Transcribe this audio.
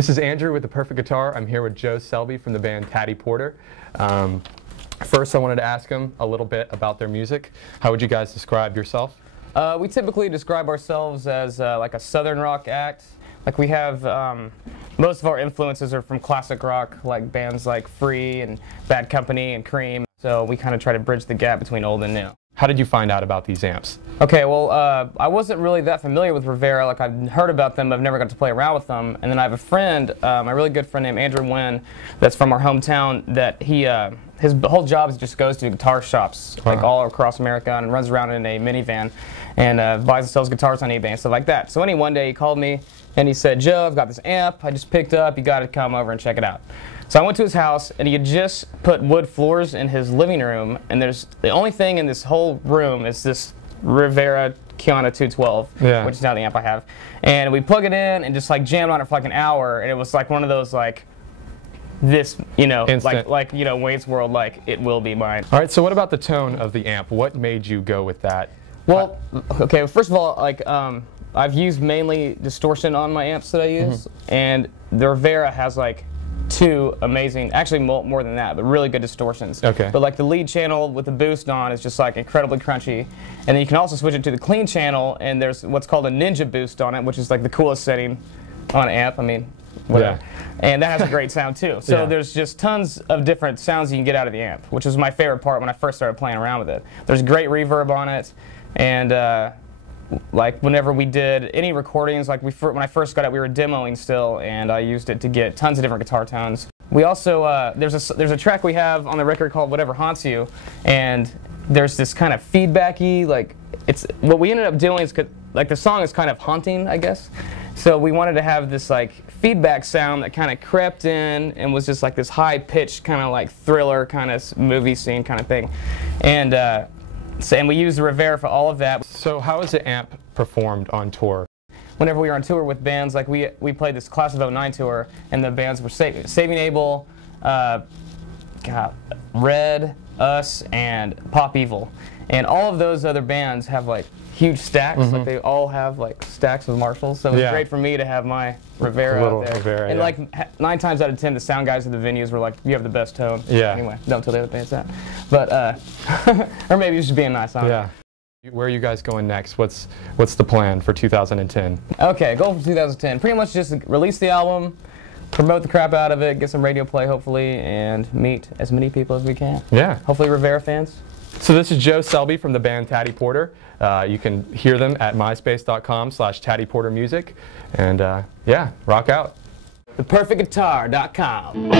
This is Andrew with The Perfect Guitar. I'm here with Joe Selby from the band Taddy Porter. First, I wanted to ask them a little bit about their music. How would you guys describe yourself? We typically describe ourselves as like a southern rock act. Like we have, most of our influences are from classic rock, like bands like Free and Bad Company and Cream. So we kind of try to bridge the gap between old and new. How did you find out about these amps? Okay, well, I wasn't really that familiar with Rivera. Like, I've heard about them, but I've never got to play around with them. And then I have a friend, my really good friend named Andrew Wynn, that's from our hometown, that his whole job is just goes to guitar shops, like all across America, and runs around in a minivan and buys and sells guitars on eBay and stuff like that. So one day he called me and he said, "Joe, I've got this amp I just picked up. You got to come over and check it out." So I went to his house, and he had just put wood floors in his living room, and there's the only thing in this whole room is this Rivera Kiana 212, which is now the amp I have. And we plug it in and just like jammed on it for like an hour, and it was like one of those like this, you know, like you know, Wayne's World, like it will be mine. All right. So what about the tone of the amp? What made you go with that? Well, okay. First of all, like I've used mainly distortion on my amps that I use, and the Rivera has like two amazing, actually more than that, but really good distortions. Okay. But like the lead channel with the boost on is just like incredibly crunchy. And then you can also switch it to the clean channel, and there's what's called a Ninja boost on it, which is like the coolest setting on an amp. I mean, whatever. Yeah. And that has a great sound too. So there's just tons of different sounds you can get out of the amp, which was my favorite part when I first started playing around with it. There's great reverb on it, and like whenever we did any recordings, like when I first got it, we were demoing still, and I used it to get tons of different guitar tones. We also there's a track we have on the record called "Whatever Haunts You," and there's this kind of feedbacky, like it's what we ended up doing is like the song is kind of haunting, I guess. So we wanted to have this like feedback sound that kind of crept in and was just like this high pitched kind of like thriller kind of movie scene kind of thing, and we used the Rivera for all of that. So how has the amp performed on tour? Whenever we were on tour with bands, like we played this Class of '09 tour, and the bands were Saving Abel, Red, Us, and Pop Evil. And all of those other bands have like huge stacks. Like they all have like stacks of Marshalls. So it was great for me to have my Rivera out there. Rivera, and like 9 times out of 10, the sound guys at the venues were like, "You have the best tone." Yeah. Anyway, don't tell the other bands that. But or maybe it's just being nice on it. Where are you guys going next? What's the plan for 2010? Okay, goal for 2010. Pretty much just release the album, promote the crap out of it, get some radio play hopefully, and meet as many people as we can. Yeah. Hopefully Rivera fans. So this is Joe Selby from the band Taddy Porter. You can hear them at myspace.com/TaddyPorterMusic. And yeah, rock out. ThePerfectGuitar.com.